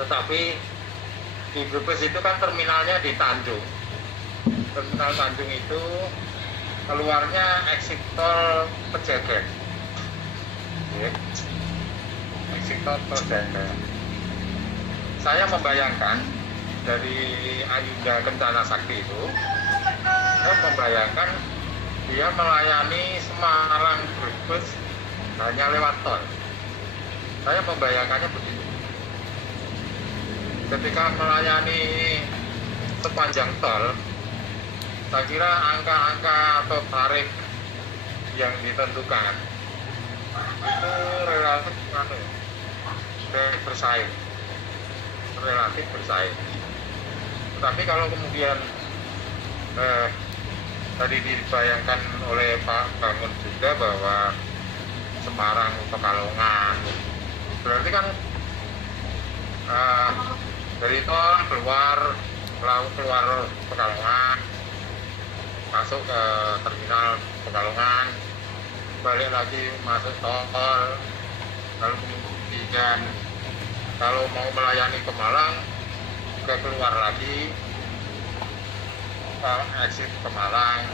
Tetapi di Brebes itu kan terminalnya di Tanjung. Terminal Tanjung itu keluarnya exit tol Pejagan. Ya. Exit tol Pejagan. Saya membayangkan dari Ayunda Kencana Sakti itu, saya membayangkan dia melayani Semarang Brebes hanya lewat tol. Saya membayangkannya begitu. Ketika melayani sepanjang tol, saya kira angka-angka atau tarif yang ditentukan itu relatif bersaing. Tetapi kalau kemudian tadi dibayangkan oleh Pak Bangun juga bahwa Semarang Pekalongan, berarti kan dari tol keluar Pekalongan, masuk ke terminal Pekalongan, balik lagi masuk tol, lalu kemudian kalau mau melayani ke Malang juga keluar lagi exit ke Malang,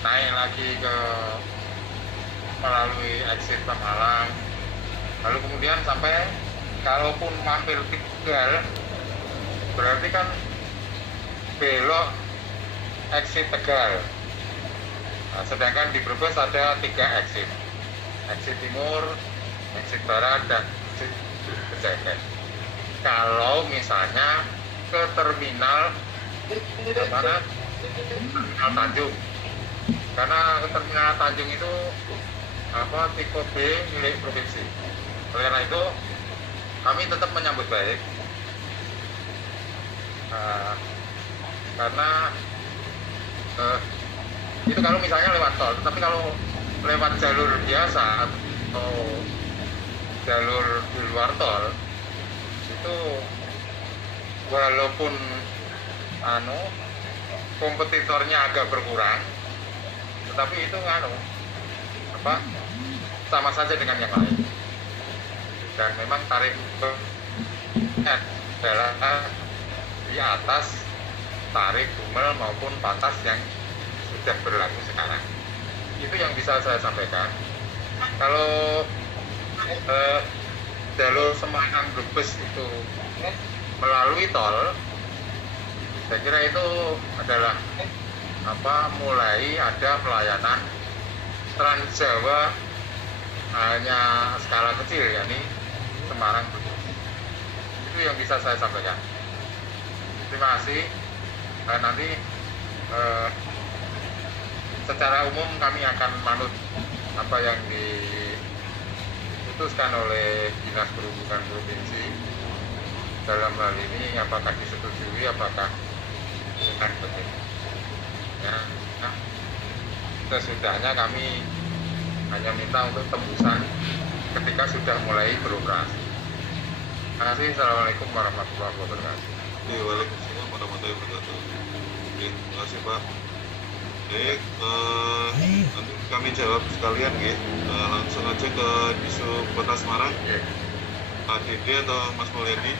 naik lagi ke melalui exit ke Malang, lalu kemudian sampai kalaupun mampir Tegal berarti kan belok exit Tegal. Nah, sedangkan di Brebes ada 3 exit timur, exit barat, dan exit Pejagan. Kalau misalnya ke terminal mana? Terminal Tanjung, karena terminal Tanjung itu tipe B milik provinsi. Oleh karena itu kami tetap menyambut baik, karena itu kalau misalnya lewat tol. Tapi kalau lewat jalur biasa atau jalur di luar tol itu walaupun kompetitornya agak berkurang, tetapi itu sama saja dengan yang lain, dan memang tarifnya adalah di atas tarif Gumel maupun Patas yang sudah berlaku sekarang. Itu yang bisa saya sampaikan. Kalau jalur Semarang Brebes itu melalui tol, saya kira itu adalah mulai ada pelayanan Trans Jawa hanya skala kecil, yakni Semarang Brebes. Itu yang bisa saya sampaikan. Terima kasih. Nanti secara umum kami akan manut apa yang diputuskan oleh Dinas Perhubungan Provinsi dalam hal ini, apakah disetujui, apakah bukan begitu. Ya, sesudahnya kami hanya minta untuk tembusan ketika sudah mulai beroperasi. Terima kasih. Assalamualaikum warahmatullahi wabarakatuh. Waalaikumsalam warahmatullahi wabarakatuh. Terima kasih Pak. Baik, nanti kami jawab sekalian ya. Langsung aja ke Disub Kota Semarang. Pak Dede atau Mas Mulyadi?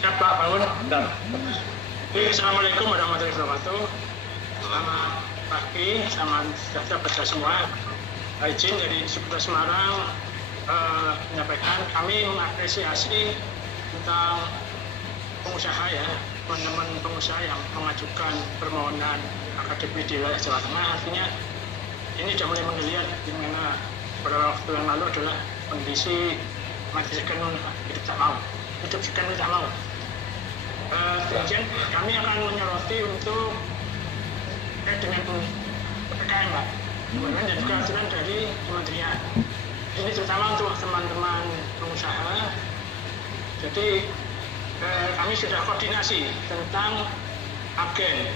Siap Pak Bangun. Assalamualaikum warahmatullahi wabarakatuh. Selamat pagi, selamat sejahtera pada semua. Izin dari Disub Kota Semarang menyampaikan kami mengapresiasi tentang pengusaha ya, teman-teman pengusaha yang mengajukan permohonan AKDP di wilayah Jawa Tengah. Artinya ini sudah mulai menggeliat, di mana beberapa waktu yang lalu adalah kondisi mati segan hidup tak mau. Kemudian kami akan menyoroti untuk dengan PPKM Pak, kemudian dan juga aturan dari kementerian. Ini terutama untuk teman-teman pengusaha. Jadi kami sudah koordinasi tentang agen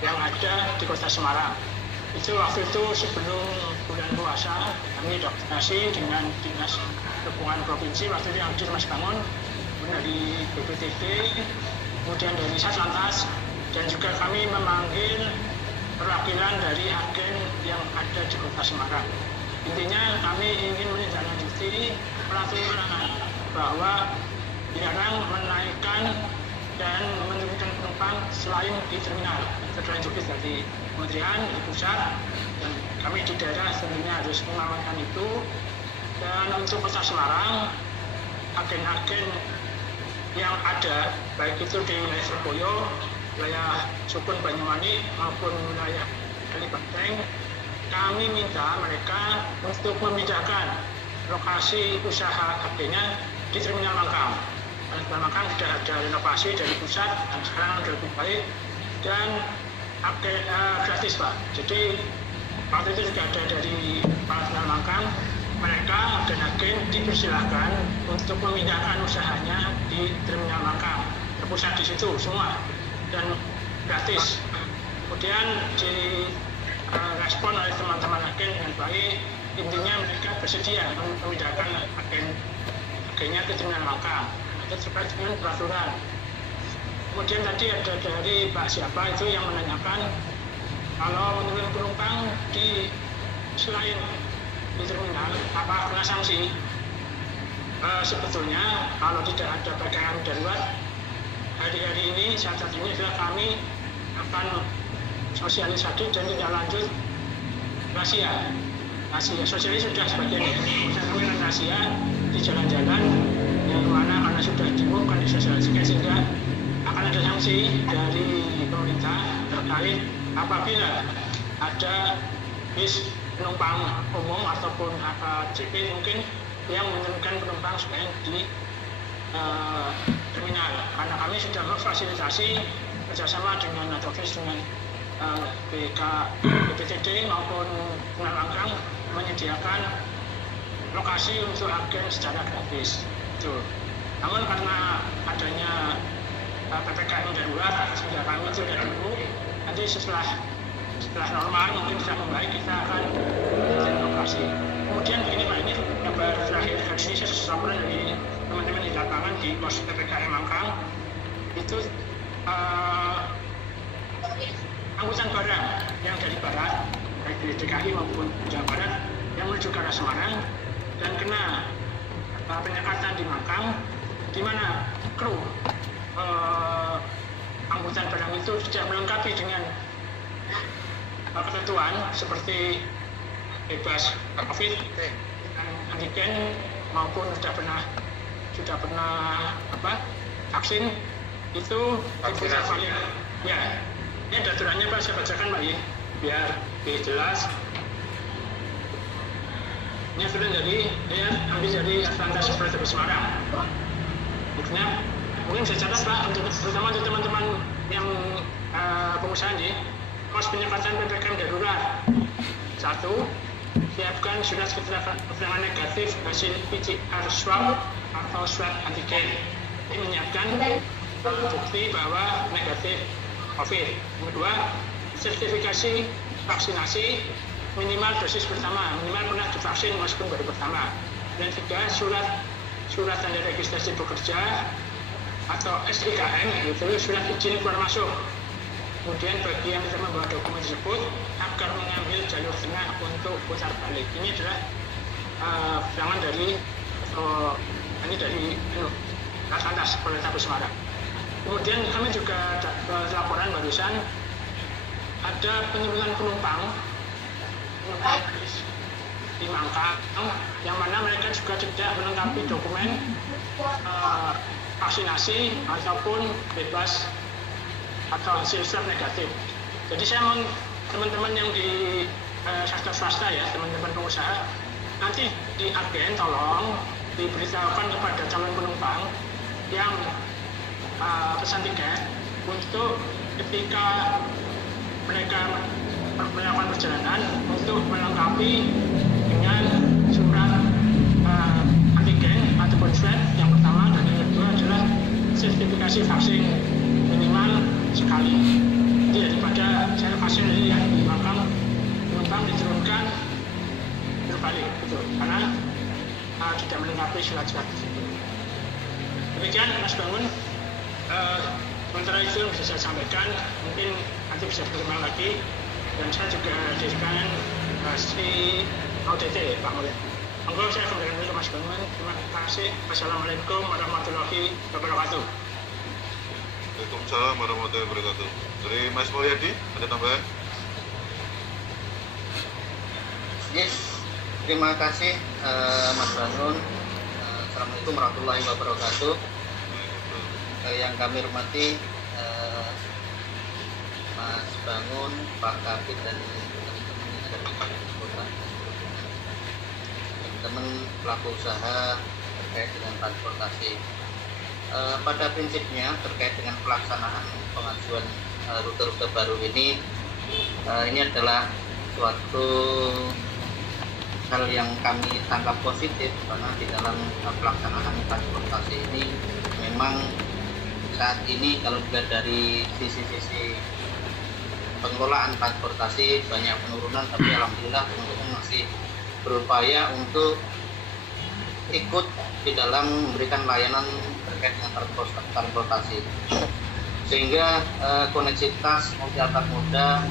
yang ada di Kota Semarang. Itu waktu itu sebelum bulan puasa kami koordinasi dengan Dinas Perhubungan Provinsi, waktu itu yang di Mas Bangun, kemudian dari BPTD, kemudian dari Satlantas, dan juga kami memanggil perwakilan dari agen yang ada di Kota Semarang. Intinya kami ingin menindaklanjuti bahwa dilarang menaikkan dan menurunkan penumpang selain di terminal. Setelah itu dari kementerian di pusat dan kami di daerah tentunya harus mengamankan itu. Dan untuk Kota Semarang, agen-agen yang ada baik itu di wilayah Surabaya, wilayah Sukun Banyuwangi maupun wilayah Kalibanteng, kami minta mereka untuk memindahkan lokasi usaha agennya di Terminal Mangkang. Terminal Mangkang sudah ada renovasi dari pusat dan sekarang sudah lebih baik dan gratis Pak. Jadi waktu itu juga ada dari Terminal Mangkang, mereka agen-agen dipersilahkan untuk memindahkan usahanya di Terminal Mangkang, terpusat di situ semua dan gratis. Kemudian direspon oleh teman-teman agen dengan baik, intinya mereka bersedia memindahkan agennya ke Terminal Mangkang. Itu terkait dengan peraturan. Kemudian tadi ada dari Pak siapa itu yang menanyakan kalau menurunkan penumpang di selain di terminal apa kena sanksi? Sebetulnya kalau tidak ada PKM darurat hari-hari ini saat ini adalah kami akan sosialisasi dan tidak lanjut razia. Sosialisasi sudah sebagian ya. Kami akan razia di jalan-jalan yang mana karena sudah diumumkan disosialisasikan sehingga akan ada sanksi dari pemerintah terkait apabila ada bis penumpang umum ataupun JP mungkin yang menurunkan penumpang supaya di terminal. Karena kami sudah memfasilitasi kerjasama dengan Adokis dengan BPTD maupun Terminal Mangkang menyediakan lokasi untuk agen secara gratis. Itu. Namun karena adanya PPKM darurat sehingga kami itu dari dulu nanti setelah normal mungkin sudah membaik kita akan menjadi lokasi. Kemudian begini Pak, ini kabar terakhir dari sini saya laporan dari teman-teman di lapangan di pos PPKM Mangkang itu angkutan barang yang dari barat baik dari DKI maupun Jawa Barat yang menuju ke arah Semarang dan kena penyekatan di Mangkang di mana kru angkutan barang itu tidak melengkapi dengan ketentuan seperti bebas COVID dan antigen maupun sudah pernah vaksin itu tidak valid. Ya, ini aturannya Pak saya bacakan Pak ya, biar jelas. Ini aturan dari ambil dari Atlantas Operator Semarang. Maksudnya mungkin saya catat Pak untuk terutama untuk teman-teman yang pengusaha nih. Pos penyekatan PPKM darurat. 1. Siapkan surat keterangan negatif hasil PCR swab atau swab antigen. Ini menyiapkan bukti bahwa negatif COVID. Yang kedua, sertifikasi vaksinasi minimal dosis pertama, minimal pernah divaksin meskipun baru pertama. Dan 3, surat tanda registrasi bekerja atau SIKM, yaitu surat izin keluar masuk. Kemudian bagi yang tidak membawa dokumen tersebut agar mengambil jalur tengah untuk putar balik. Ini adalah keterangan dari Atlantas Operator Semarang. Kemudian kami juga laporan barusan ada penurunan penumpang di Mangkang yang mana mereka juga tidak melengkapi dokumen vaksinasi ataupun bebas atau hasil swab negatif. Jadi saya mau teman-teman yang di sektor swasta ya, teman-teman pengusaha, nanti di agen tolong diberitahukan kepada calon penumpang yang pesan tiket untuk ketika mereka melakukan perjalanan untuk melengkapi dengan surat antigen ataupun swab yang pertama, dan yang kedua adalah sertifikasi vaksin minimal sekali. Jadi daripada saya vaksin dari yang di Mangkang penumpang diturunkan berbalik gitu, karena tidak melengkapi surat-surat tersebut. Demikian Mas Bangun, sementara itu yang bisa saya sampaikan, mungkin nanti bisa berkembang lagi, dan saya juga dirikan si ODT Pak Mulya. Monggo saya kembali ke Mas Bangun. Terima kasih. Wassalamualaikum warahmatullahi wabarakatuh. Waalaikumsalam warahmatullahi wabarakatuh. Dari Mas Mulyadi, ada tambahan? Yes, terima kasih Mas Bangun. Assalamualaikum warahmatullahi wabarakatuh. Yang kami hormati Mas Bangun, Pak Kabid dan teman-teman pelaku usaha terkait dengan transportasi. Pada prinsipnya terkait dengan pelaksanaan pengajuan rute-rute baru ini adalah suatu hal yang kami tangkap positif karena di dalam pelaksanaan transportasi ini memang saat ini kalau dilihat dari sisi-sisi pengelolaan transportasi banyak penurunan, tapi alhamdulillah teman-teman masih berupaya untuk ikut di dalam memberikan layanan terkait dengan transportasi sehingga koneksitas moda antar moda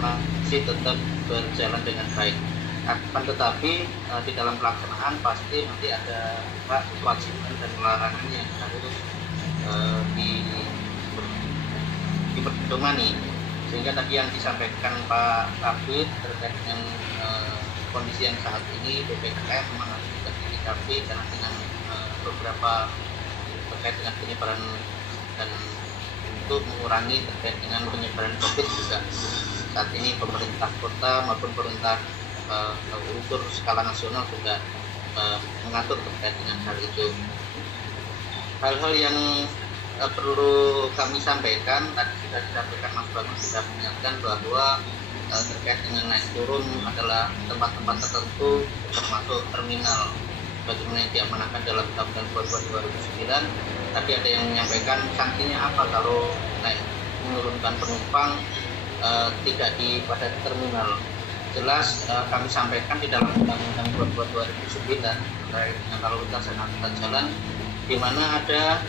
masih tetap berjalan dengan baik. Akan tetapi di dalam pelaksanaan pasti nanti ada kewajiban dan larangan yang harus dipedomani, sehingga tadi yang disampaikan Pak Kabid terkait dengan kondisi yang saat ini PPKM memang harus juga disikapi karena dengan beberapa terkait dengan penyebaran dan untuk mengurangi terkait dengan penyebaran COVID juga saat ini pemerintah kota maupun pemerintah unsur skala nasional juga mengatur terkait dengan hal itu. Hal-hal yang perlu kami sampaikan tadi sudah disampaikan Mas Bangun, sudah mengingatkan bahwa terkait dengan naik turun adalah tempat-tempat tertentu termasuk terminal bagaimana yang diamanahkan dalam Undang-Undang 2009. Tadi ada yang menyampaikan sanksinya apa kalau naik menurunkan penumpang tidak pada terminal. Jelas kami sampaikan di dalam Undang-Undang 2009 terkait dengan lalu lintas dan angkutan jalan, di mana ada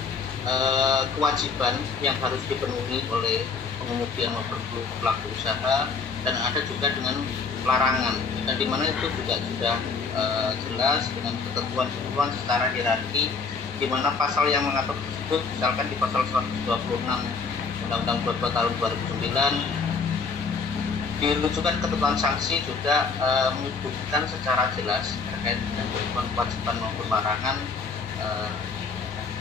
kewajiban yang harus dipenuhi oleh pengemudi maupun pelaku usaha, dan ada juga dengan larangan, dan di mana itu juga sudah jelas dengan ketentuan-ketentuan secara hierarki, di mana pasal yang mengatur tersebut misalkan di pasal 126 Undang-Undang 22 tahun 2009 dirujukan ketentuan sanksi juga menyebutkan secara jelas terkait dengan kewajiban maupun larangan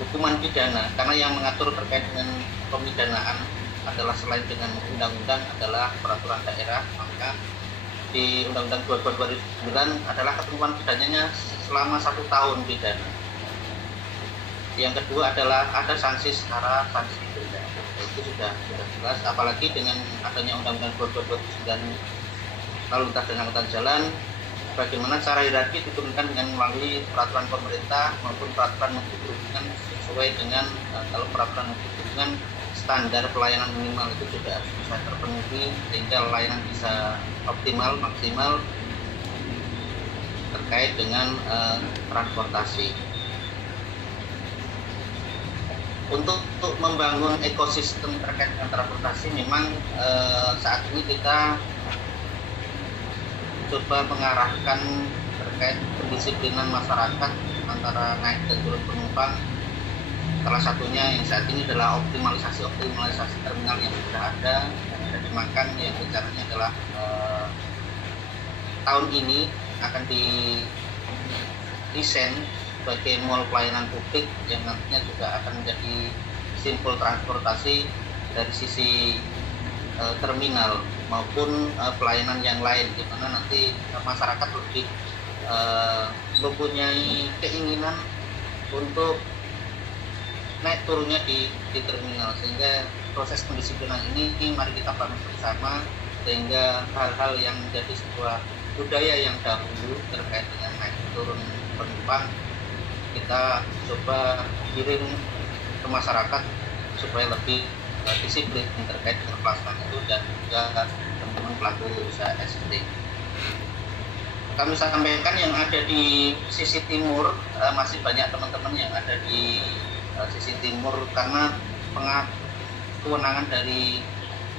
hukuman pidana, karena yang mengatur terkait dengan pemidanaan adalah selain dengan undang-undang adalah peraturan daerah, maka di Undang-Undang 22 2009 adalah ketentuan pidananya selama 1 tahun pidana. Yang kedua adalah ada sanksi secara sanksi denda. Itu sudah jelas, apalagi dengan adanya Undang-Undang 2009 lalu lintas dan angkutan jalan, bagaimana cara hierarki diturunkan dengan melalui peraturan pemerintah maupun peraturan menteri perhubungan sesuai dengan kalau peraturan menteri perhubungan standar pelayanan minimal itu juga harus bisa terpenuhi sehingga layanan bisa optimal maksimal terkait dengan transportasi. Untuk membangun ekosistem terkait dengan transportasi memang saat ini kita coba mengarahkan terkait pendisiplinan masyarakat antara naik dan turun penumpang. Salah satunya yang saat ini adalah optimalisasi terminal yang sudah ada yang sudah dimakan, yang rencananya adalah tahun ini akan didesain sebagai mall pelayanan publik yang nantinya juga akan menjadi simpul transportasi dari sisi terminal maupun pelayanan yang lain, di mana nanti masyarakat lebih mempunyai keinginan untuk naik turunnya di terminal, sehingga proses pendisiplinan ini mari kita bangun bersama sehingga hal-hal yang menjadi sebuah budaya yang dahulu terkait dengan naik turun penumpang kita coba kirim ke masyarakat supaya lebih disiplin terkait dengan pelaksanaan itu, dan juga teman-teman pelaku usaha ST. Kami sampaikan yang ada di sisi timur masih banyak teman-teman yang ada di sisi timur karena kewenangan dari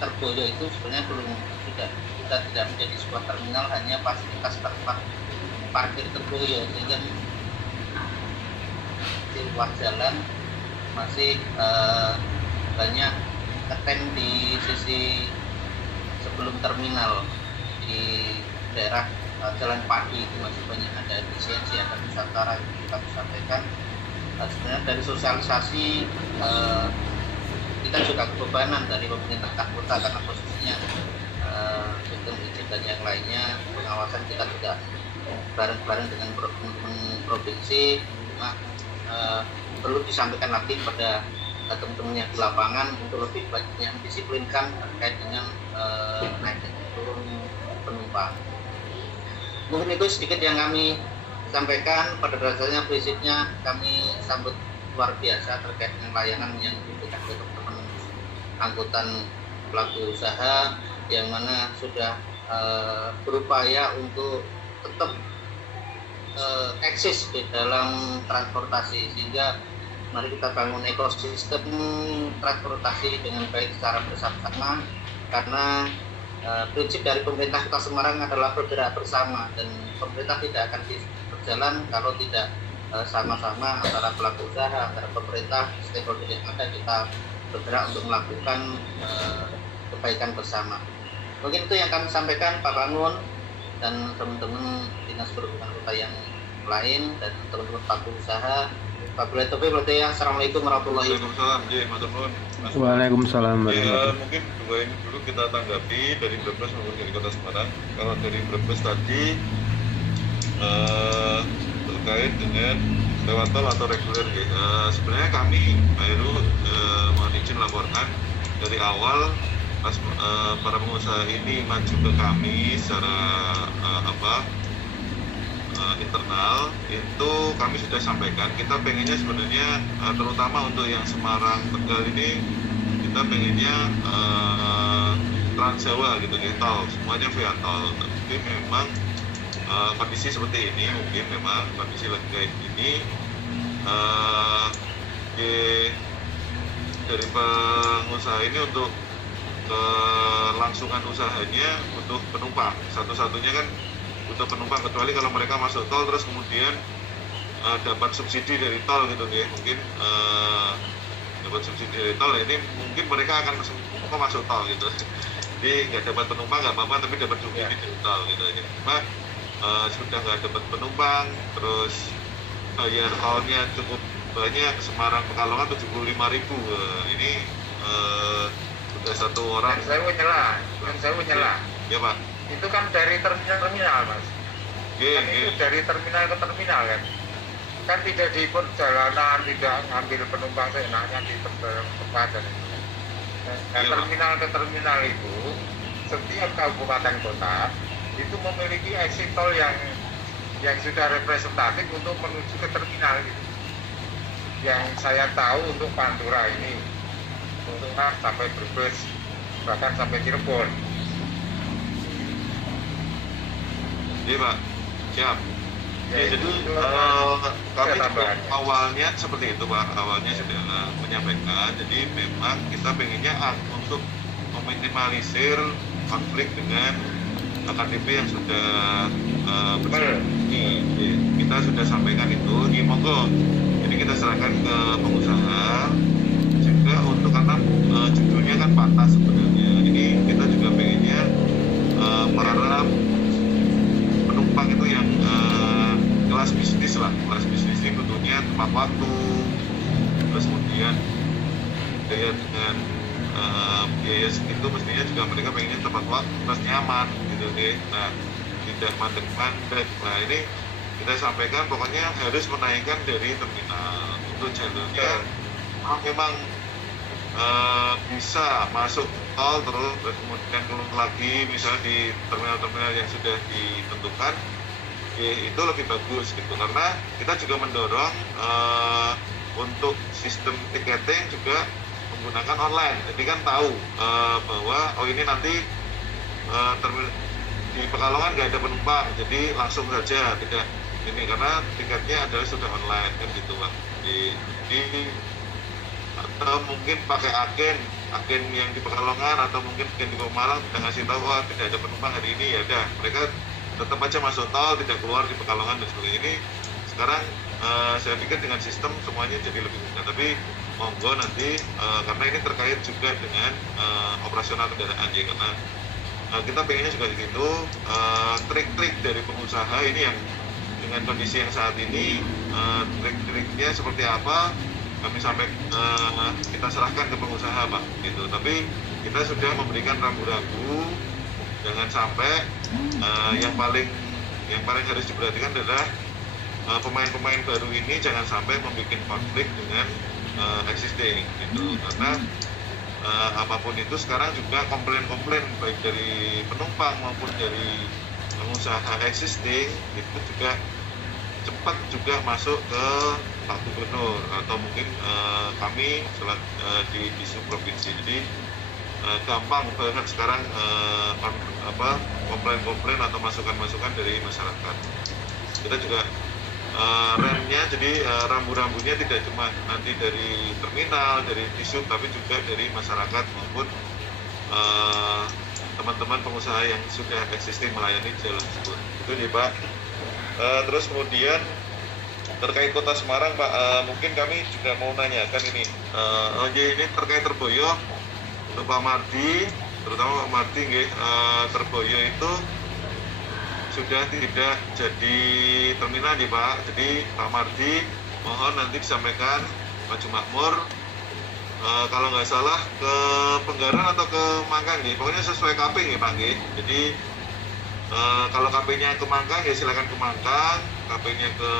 Terboyo itu sebenarnya belum sudah tidak menjadi sebuah terminal, hanya fasilitas tempat parkir terkoyo sehingga di luar jalan masih banyak ngetem di sisi sebelum terminal di daerah Jalan Padi itu masih banyak ada efisiensi ada Nusantara yang kita sampaikan. Sebenarnya dari sosialisasi kita juga kebebanan dari pemerintah kota karena posisinya sistem izin dan yang lainnya pengawasan kita juga bareng-bareng dengan provinsi. Nah, perlu disampaikan lagi kepada teman-teman yang di lapangan untuk lebih banyak yang disiplinkan terkait dengan naik dan turun penumpang. Mungkin itu sedikit yang kami sampaikan. Pada dasarnya prinsipnya kami sambut luar biasa terkait dengan layanan yang diberikan oleh teman-teman angkutan pelaku usaha yang mana sudah berupaya untuk tetap eksis di dalam transportasi, sehingga mari kita bangun ekosistem transportasi dengan baik secara bersama-sama, karena prinsip dari pemerintah Kota Semarang adalah bergerak bersama, dan pemerintah tidak akan berjalan kalau tidak sama-sama antara pelaku usaha, antara pemerintah, stakeholder yang ada, kita bergerak untuk melakukan kebaikan bersama. Mungkin itu yang kami sampaikan, Pak Bangun dan teman-teman dinas perhubungan kota yang lain dan teman-teman pelaku usaha. Assalamualaikum warahmatullahi wabarakatuh. Waalaikumsalam. Mungkin dua ini dulu kita tanggapi dari Brebes maupun dari Kota Semarang. Kalau dari Brebes tadi terkait dengan lewat tol atau reguler, sebenarnya kami baru mohon izin laporkan dari awal pas para pengusaha ini maju ke kami secara internal, itu kami sudah sampaikan kita pengennya sebenarnya terutama untuk yang Semarang Tegal ini kita pengennya Trans Jawa gitu, tol semuanya via tol. Tapi memang kondisi seperti ini, mungkin memang kondisi lagi kayak gini, dari pengusaha ini untuk kelangsungan usahanya butuh penumpang. Satu-satunya kan butuh penumpang, kecuali kalau mereka masuk tol terus kemudian dapat subsidi dari tol gitu ya, mungkin dapat subsidi dari tol, ini mungkin mereka akan masuk tol gitu. Jadi nggak dapat penumpang nggak apa-apa, tapi dapat subsidi dari tol gitu aja. Cuma sudah nggak dapat penumpang, terus bayar tolnya cukup banyak, Semarang Pekalongan 75.000. Ini sudah satu orang. Saya nyela. Ya Pak. Itu kan dari terminal Mas. Kan itu dari terminal ke terminal kan tidak di perjalanan, tidak ngambil penumpang seenaknya di tempat dan itu. Nah, terminal ke terminal itu setiap kabupaten kota itu memiliki exit tol yang sudah representatif untuk menuju ke terminal gitu. Yang saya tahu untuk Pantura ini, untuk sampai Brebes, bahkan sampai Cirebon. Iya Pak, siap. Ya, jadi kami juga awalnya seperti itu Pak, awalnya sudah menyampaikan. Jadi memang kita pengennya untuk meminimalisir konflik dengan KTP yang sudah ini. Kita sudah sampaikan itu, ini monggo. Jadi kita serahkan ke pengusaha juga untuk, karena judulnya kan pantas sebenarnya. Jadi kita juga pengennya berharap penumpang itu yang kelas bisnis lah, kelas bisnis ini butuhnya tepat waktu, terus kemudian dengan biaya segitu mestinya juga mereka pengennya tepat waktu, terus nyaman gitu deh. Nah, tidak mandek-mandek. Nah, ini kita sampaikan pokoknya harus menaikkan dari terminal untuk jalurnya memang bisa masuk tol terus kemudian turun lagi misalnya di terminal-terminal yang sudah ditentukan, itu lebih bagus gitu, karena kita juga mendorong untuk sistem tiketing juga menggunakan online. Jadi kan tahu bahwa ini nanti di Pekalongan nggak ada penumpang, jadi langsung saja tidak ini, karena tiketnya adalah sudah online kan gitu Pak. Jadi atau mungkin pakai agen yang di Pekalongan atau mungkin agen di Pemalang, kita ngasih tahu tidak ada penumpang hari ini, ya udah mereka tetap aja masuk tol, tidak keluar di Pekalongan dan sebagainya. Ini sekarang saya pikir dengan sistem semuanya jadi lebih mudah. Tapi monggo nanti karena ini terkait juga dengan operasional kendaraan ya, karena kita pengennya juga di situ trik-trik dari pengusaha ini yang dengan kondisi yang saat ini trik-triknya seperti apa kami sampai kita serahkan ke pengusaha Pak gitu. Tapi kita sudah memberikan rambu-rambu, jangan sampai yang paling harus diperhatikan adalah pemain-pemain baru ini jangan sampai membuat konflik dengan existing gitu, karena apapun itu sekarang juga komplain-komplain baik dari penumpang maupun dari pengusaha existing itu juga cepat juga masuk ke Pak Gubernur atau mungkin kami di subprovinsi. Jadi gampang banget sekarang komplain-komplain atau masukan-masukan dari masyarakat. Kita juga remnya, jadi rambu-rambunya tidak cuma nanti dari terminal, dari disub, tapi juga dari masyarakat maupun teman-teman pengusaha yang sudah existing melayani jalan tersebut. Itu nih Pak. Terus kemudian terkait Kota Semarang Pak, mungkin kami juga mau nanyakan ini. Ini terkait Terboyo untuk Pak Mardi, terutama Pak Mardi, Terboyo itu sudah tidak jadi terminal nih Pak. Jadi Pak Mardi mohon nanti disampaikan maju makmur kalau nggak salah ke Penggaran atau ke Mangkang nih, pokoknya sesuai KP nih Pak nih. Jadi kalau KP-nya ke Mangkang ya silakan ke Mangkang, KP-nya ke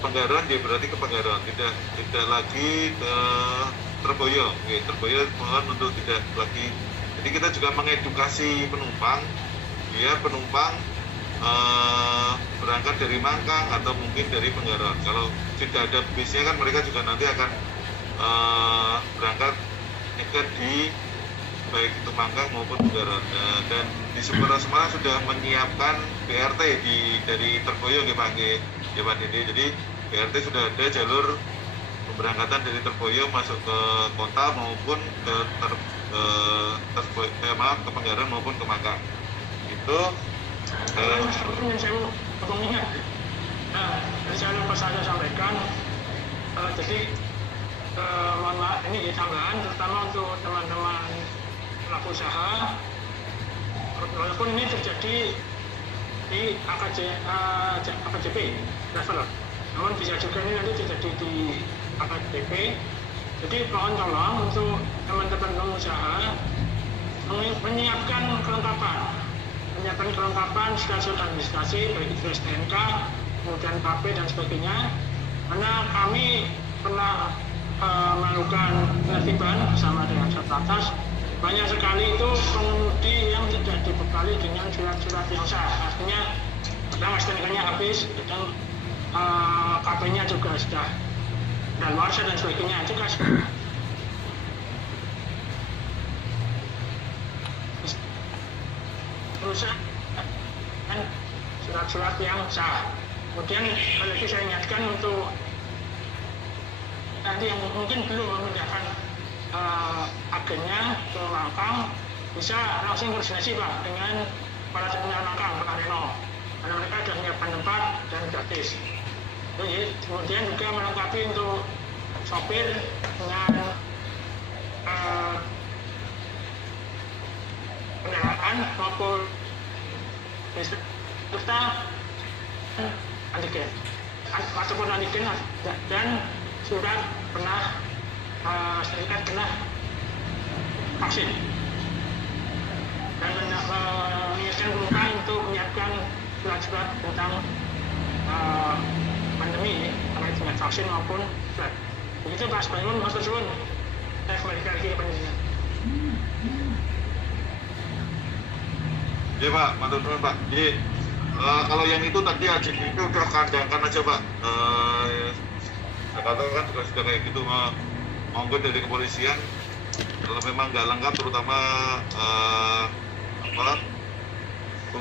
Penggaran ya berarti ke Penggaran, tidak lagi ke Terboyo. Terboyo mohon untuk tidak lagi. Jadi kita juga mengedukasi penumpang, dia penumpang berangkat dari Mangkang atau mungkin dari Penggaran. Kalau tidak ada bisnya kan mereka juga nanti akan berangkat di baik itu Mangkang maupun Penggaran. Dan di Kota Semarang sudah menyiapkan BRT dari Terboyo Pak Dede. Jadi BRT sudah ada jalur pemberangkatan dari Terboyo masuk ke kota maupun ke Penggaran maupun ke Mangkang. Itu seperti yang saya mau ingat. Saya lupa saya sampaikan. Jadi mohon maaf ini tambahan terutama untuk teman-teman pelaku usaha. Walaupun ini terjadi di AKJP level, namun bisa juga ini nanti terjadi di AKJP. Jadi mohon tolong untuk teman-teman pengusaha menyiapkan kelengkapan stasiun administrasi baik itu STNK, kemudian KP dan sebagainya. Karena kami pernah melakukan penertiban bersama dengan Satlantas, banyak sekali itu pengemudi yang tidak dibekali dengan surat-surat yang sah. Artinya pertama STNK-nya habis dan KP-nya juga sudah daluarsa dan sebagainya. Itu kan perusahaan surat-surat yang sah. Kemudian lagi saya ingatkan untuk nanti yang mungkin belum memindahkan agennya ke Mangkang, bisa langsung koordinasi Pak dengan para terminal Mangkang, Pak Reno, karena mereka sudah menyiapkan tempat dan gratis. Jadi kemudian juga melengkapi untuk sopir dengan kendaraan maupun serta antigen ataupun antigen dan surat pernah sertifikat pernah vaksin, dan mengingatkan penumpang untuk menyiapkan surat-surat tentang pandemi terkait dengan vaksin maupun surat. Begitu Pak Sebangun, Mas Tersuun, saya kembalikan lagi ke penjelasan. Iya Pak, matur nuwun Pak. Jadi kalau yang itu tadi aja itu udah kandangkan aja Pak. Jakarta kan juga sudah kayak gitu, monggo dari kepolisian kalau memang nggak lengkap, terutama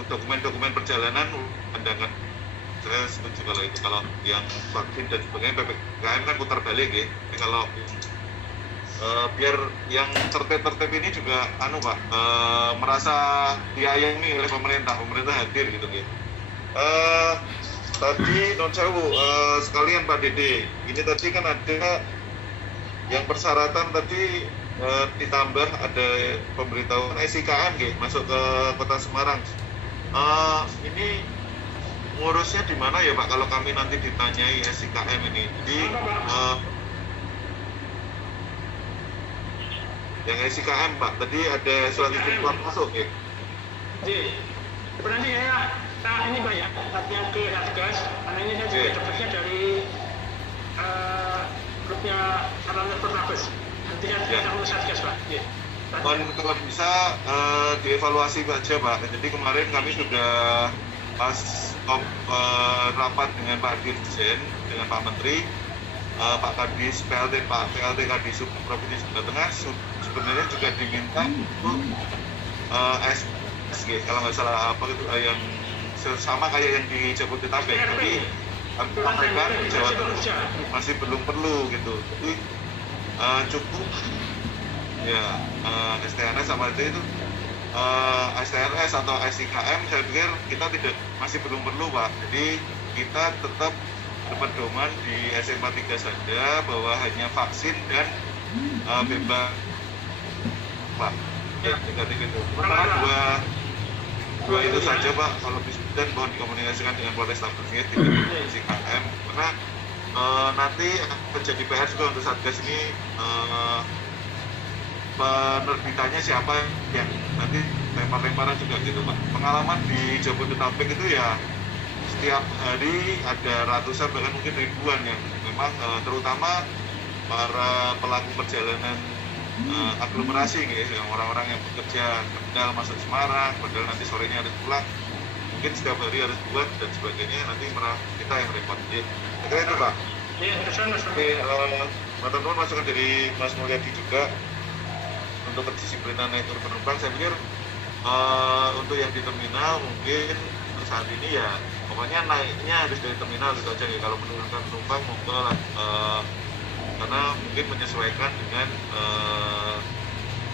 dokumen-dokumen perjalanan, kandangkan. Saya setuju kalau itu. Kalau yang vaksin dan sebagainya, PPKM kan putar balik ya. Jadi kalau biar yang tertib-tertib ini juga Pak, merasa diayomi oleh pemerintah hadir gitu gitu. Tadi non sewu sekalian Pak Dede, ini tadi kan ada yang persyaratan tadi ditambah ada pemberitahuan SIKM gitu, masuk ke Kota Semarang. Ini ngurusnya di mana ya Pak kalau kami nanti ditanyai SIKM ini? Jadi yang SIKM Pak, tadi ada surat izin keluar masuk ya? Jadi, berarti ini Pak ya, latihan ke Satgas, karena ini saya juga dapatnya dari grupnya Satlantas Polres. Nanti kan kita urus Satgas Pak. Kalau bisa dievaluasi aja Pak. Jadi kemarin kami sudah pas rapat dengan Pak Dirjen, dengan Pak Menteri, Pak Kadis, PLT Kadis Provinsi Jawa Tengah sebenarnya juga diminta untuk SG, kalau nggak salah apa itu yang sama kayak yang di Jabodetabek. Jadi kami sampaikan Jawa Tengah masih belum perlu gitu. Jadi cukup ya STNS sama itu STNS atau SIKM saya pikir kita masih belum perlu Pak. Jadi kita tetap berpedoman di SMA 3 saja bahwa hanya vaksin dan bebas Pak. Ya, negatif itu. Karena dua itu saja Pak. Kalau bisa dan mohon dikomunikasikan dengan Polrestabes di SIKM karena nanti terjadi PR juga untuk Satgas ini penerbitannya siapa yang nanti lempar-lemparan juga gitu Pak. Pengalaman di Jabodetabek itu ya setiap hari ada ratusan bahkan mungkin ribuan yang memang terutama para pelaku perjalanan aglomerasi gitu, yang orang-orang yang bekerja Kendal masuk Semarang, padahal nanti sorenya harus pulang, mungkin setiap hari harus buat dan sebagainya, nanti malah kita yang repot. Kira itu Pak. Oke, teman-teman masukan dari Mas Mulyadi juga untuk kedisiplinan naik turun penumpang. Saya pikir untuk yang di terminal mungkin saat ini ya pokoknya naiknya harus dari terminal gitu aja ya. Kalau menurunkan penumpang monggo lah, karena mungkin menyesuaikan dengan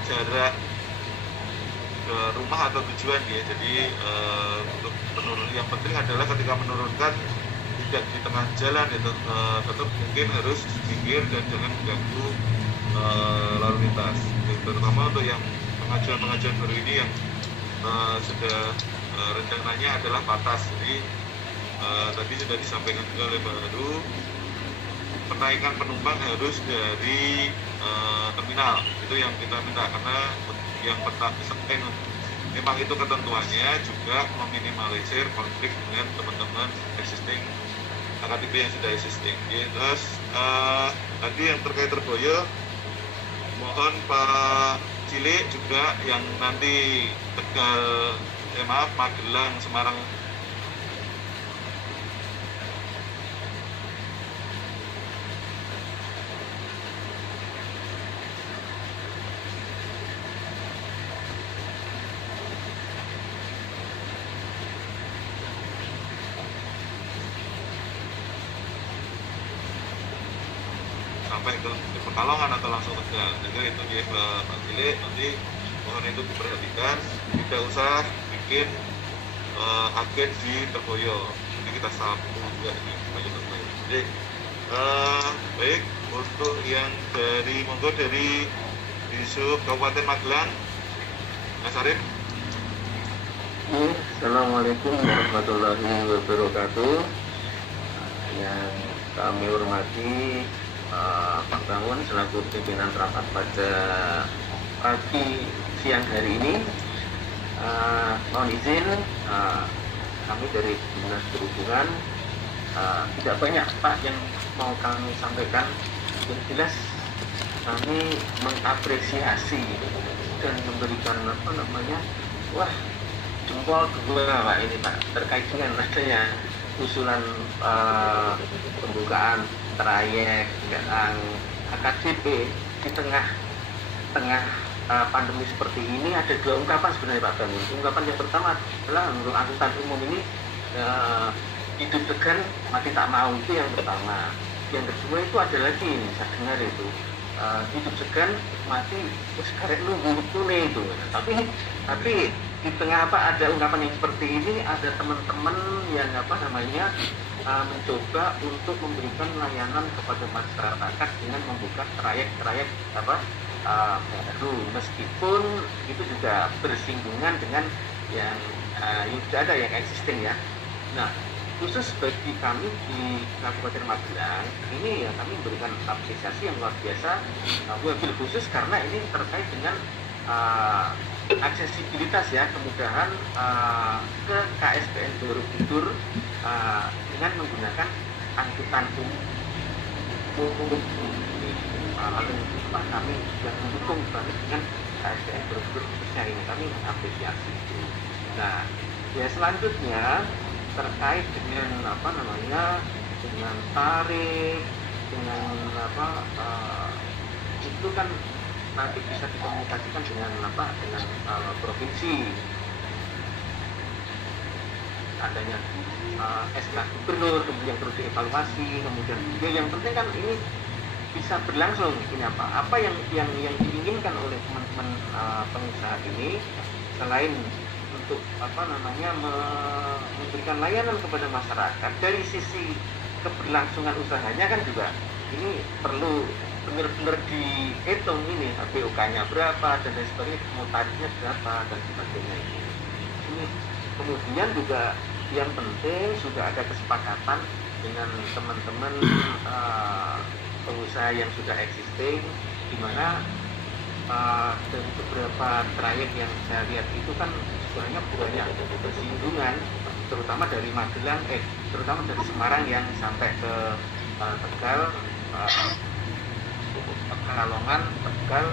jarak ke rumah atau tujuan ya. Jadi untuk menurun yang penting adalah ketika menurunkan tidak di tengah jalan itu tetap mungkin harus minggir dan jangan mengganggu lalu lintas. Terutama untuk yang pengajuan baru ini yang sudah rencananya adalah batas. Jadi tadi sudah disampaikan juga oleh Baru, penaikan penumpang harus dari terminal. Itu yang kita minta karena yang pertama memang itu ketentuannya juga meminimalisir konflik dengan teman-teman existing AKTP yang sudah existing. Terus tadi yang terkait Terboyo, mohon Pak Cilik juga yang nanti Tegal, Magelang, Semarang sampai ke Pekalongan atau langsung Tegal. Jadi itu dia Pak Cilik, nanti mohon itu diperhatikan, tidak usah bikin agen di Terboyo. Jadi kita sambung juga ini Pak Terboyo. Jadi baik, untuk yang dari monggo dari Disub Kabupaten Magelang, Mas Arif. Assalamualaikum warahmatullahi wabarakatuh. Yang kami hormati Pak Bangun selaku pimpinan rapat pada pagi siang hari ini, mohon izin kami dari Dinas Perhubungan tidak banyak Pak yang mau kami sampaikan. Yang jelas kami mengapresiasi dan memberikan jempol dua Pak ini Pak terkait dengan adanya usulan pembukaan trayek dan AKTP di tengah pandemi seperti ini. Ada dua ungkapan sebenarnya Pak Bangun. Ungkapan yang pertama adalah untuk angkutan umum ini hidup tegan mati tak mau, itu yang pertama. Yang kedua itu ada lagi ini saya dengar itu hidup segan mati terus karek nunggu tune itu. Tapi di tengah ada ungkapan yang seperti ini, ada teman-teman yang mencoba untuk memberikan layanan kepada masyarakat dengan membuka trayek-trayek baru, meskipun itu juga bersinggungan dengan yang sudah ada yang existing ya. Nah, khusus bagi kami di Kabupaten Magelang ini ya, kami memberikan apresiasi yang luar biasa, wabil khusus karena ini terkait dengan aksesibilitas ya, kemudahan ke KSPN Borobudur dengan menggunakan angkutan umum. Kami yang mendukung banget dengan KSPN Borobudur khususnya ini, kami mengapresiasi itu. Nah, ya selanjutnya terkait dengan dengan tarif, dengan itu kan nanti bisa dikomunikasikan dengan provinsi, adanya SK gubernur kemudian perlu dievaluasi, kemudian yang penting kan ini bisa berlangsung. Ini apa yang diinginkan oleh teman-teman pengusaha ini, selain untuk memberikan layanan kepada masyarakat, dari sisi keberlangsungan usahanya kan juga ini perlu benar-benar dihitung ini BOK-nya berapa dan lain sebagainya, tarifnya berapa dan sebagainya ini. Kemudian juga yang penting sudah ada kesepakatan dengan teman-teman pengusaha yang sudah existing, di mana dari beberapa trayek yang saya lihat itu kan sebenarnya banyak bersinggungan, terutama dari Magelang, terutama dari Semarang yang sampai ke Tegal, Pekalongan, Tegal.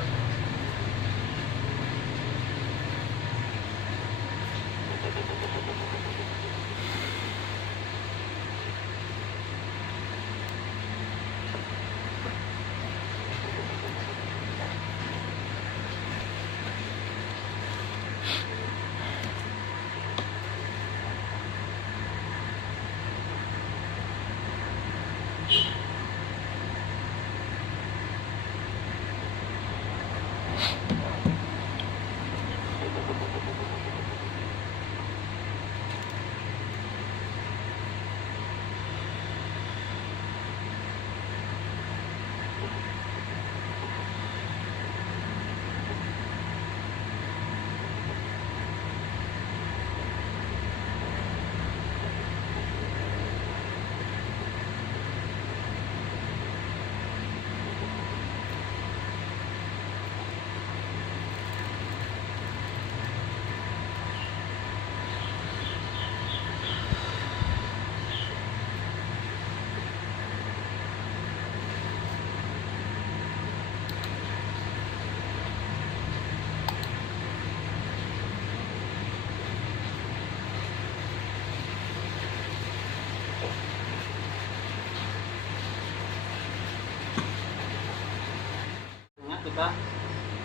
Kita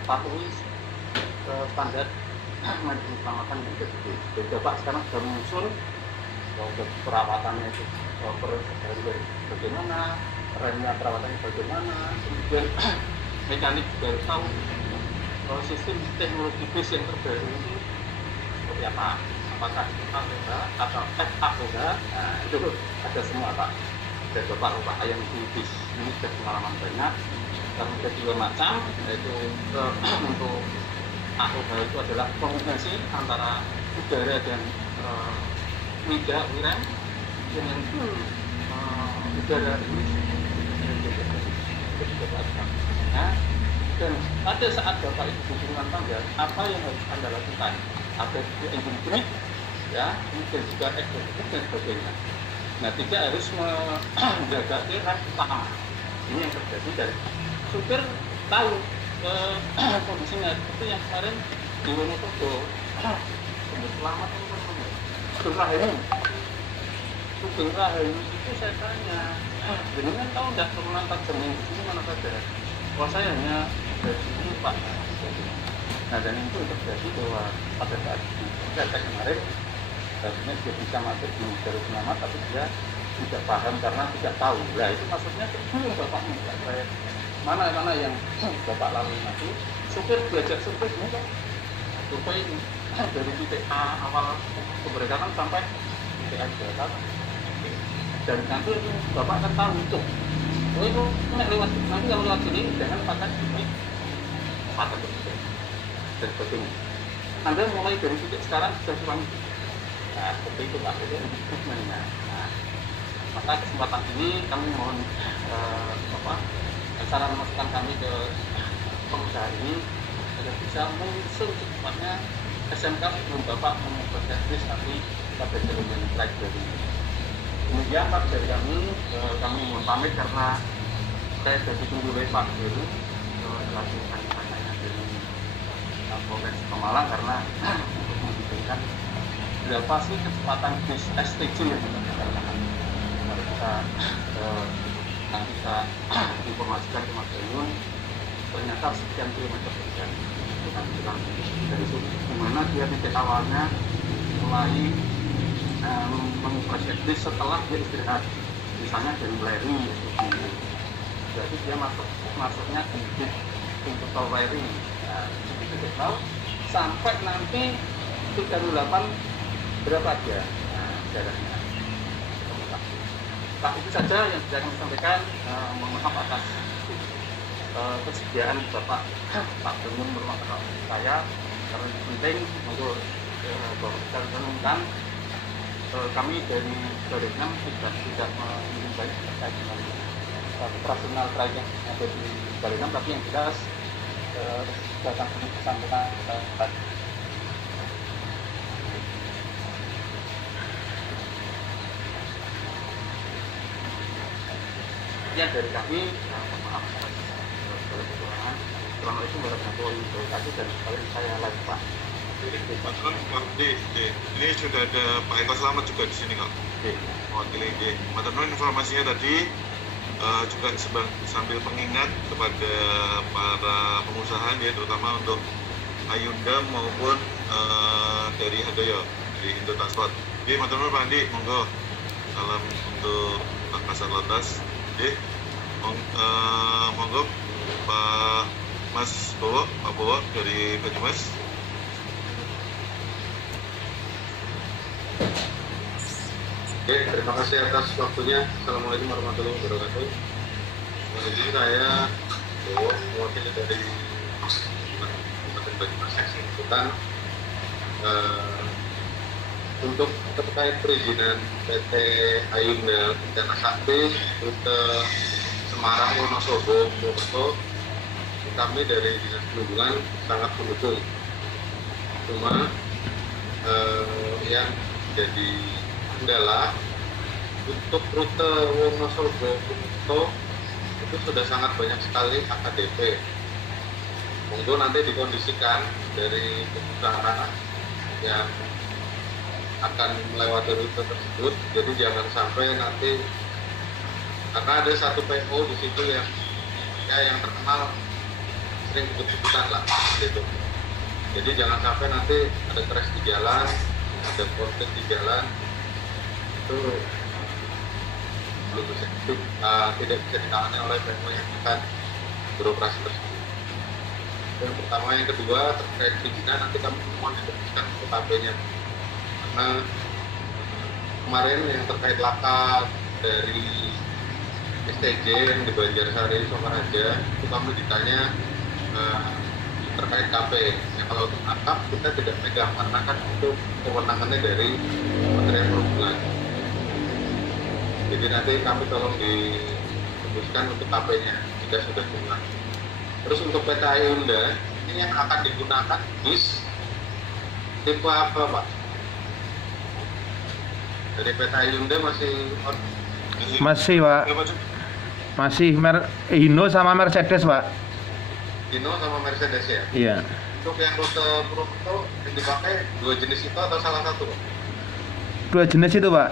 patuhi standar manajemen keselamatan yang sudah Pak sekarang sudah menyusun perawatannya itu bagaimana, remnya perawatannya bagaimana, kemudian mekanik baru tahu sistem teknologi bis yang terbaru itu seperti apa, apakah itu APH atau FAPH, nah itu ada semua Pak. Ada bapak yang di bis ini sudah pengalaman banyak. Karena ada dua macam, yaitu untuk AOH itu adalah kombinasi antara udara dan wirem dengan udara ini. Dan pada saat Bapak itu hubungan tangga, apa yang harus Anda lakukan? Ada engine brake, ya, kemudian juga eksekutif dan sebagainya. Nah, tidak harus menjaga rem utama. Ini yang terjadi dari supir tahu kondisinya, seperti yang kemarin di Wonosobo, selamat Sugeng Rahayu itu saya tanya, jenengan tahu nggak turunan tajam yang di sini mana saja? Wah, saya hanya dari sini Pak. Nah, dan itu terjadi bahwa pada saat saya kemarin seharusnya dia bisa masuk di jalur selamat, tapi dia tidak paham karena tidak tahu. Nah, itu maksudnya bingung Bapak, saya mana yang Bapak lalui nanti, supir belajar survei ini kan, survei dari titik A awal pemberangkatan sampai titik A keberangkatan, dan nanti Bapak akan tahu tuh, oh itu nanti kalau lewat sini jangan pakai ini, pakai begitu dan sebagainya. Anda mulai dari titik sekarang sudah kurang, nah seperti itu Pak, itu improvement-nya. Nah, maka kesempatan ini kami mohon saran masukan kami ke pengusaha ini agar bisa mengusung secepatnya SMK sebelum Bapak membuat servis nanti kita belajar dengan baik dari. Kemudian Pak dari kami mohon pamit karena saya sudah ditunggu oleh Pak Heru selaku tanya dari Polres Pemalang karena untuk memberikan berapa sih kecepatan bis STJ yang kita katakan. Mari kita nanti kita informasikan ke Mas Dayun ternyata sekian kilometer per jam dari situ dimana dia titik awalnya mulai mengoperasikan bis setelah dia istirahat misalnya dari Leri jadi dia masuknya untuk tol Leri di titik tol sampai nanti 38 berapa dia jaraknya. Pak, itu saja yang bisa kami sampaikan. Mohon maaf atas kesediaan Bapak Pak Dayun bermakna saya karena itu penting untuk kita renungkan kami dari Baliknam tidak menginginkan terkait dengan operasional traik yang ada di Baliknam, tapi yang jelas datang kesampaian yang dari kami, maaf atas kekurangan. Assalamualaikum warahmatullahi wabarakatuh dan kalian saya lagi Pak. Ini sudah ada Pak Eko Selamat juga di sini kok. Mewakili Mas Nun informasinya tadi juga sambil pengingat kepada para pengusaha ya terutama untuk Hyundai maupun dari Handoyo dari Indo Transport. Oke, Mas Nun Pak Andi, monggo salam untuk Pak Kasat Lantas. Monggo Pak Mas Bowo, Pak Bowo dari Banyumas. Oke, terima kasih atas waktunya. Assalamualaikum warahmatullahi wabarakatuh. Jadi saya Bowo, mewakili dari Kabupaten Banyumas Seksi Hutan. Untuk terkait perizinan PT Hyundai Kencana Sakti rute Semarang Wonosobo Purwokerto, kami dari Dinas Perhubungan sangat mendukung. Cuma yang jadi kendala untuk rute Wonosobo Purwokerto itu sudah sangat banyak sekali AKDP. Monggo nanti dikondisikan dari pengusaha yang akan melewati rute tersebut, jadi jangan sampai nanti karena ada satu PO di situ yang terkenal sering kebut-kebutan lah gitu. Jadi jangan sampai nanti ada crash di jalan, ada konflik di jalan, itu belum bisa tidak bisa ditangani oleh PO yang akan beroperasi tersebut. Yang pertama, yang kedua terkait perizinan nanti kami mohon diberikan OKP-nya. Karena kemarin yang terkait laka dari STJ yang di Banjarsari Sokaraja itu kami ditanya terkait KP. Ya, kalau untuk akap kita tidak pegang karena kan itu kewenangannya dari Kementerian Perhubungan. Jadi nanti kami tolong ditembuskan untuk KP-nya jika sudah jumlah. Terus untuk PT Hyundai ini yang akan digunakan bis tipe apa Pak? Dari PT Hyundai masih Pak. Masih Hino sama Mercedes Pak. Hino sama Mercedes ya? Iya. Untuk yang rute Purwokerto yang dipakai dua jenis itu atau salah satu Pak? Dua jenis itu Pak.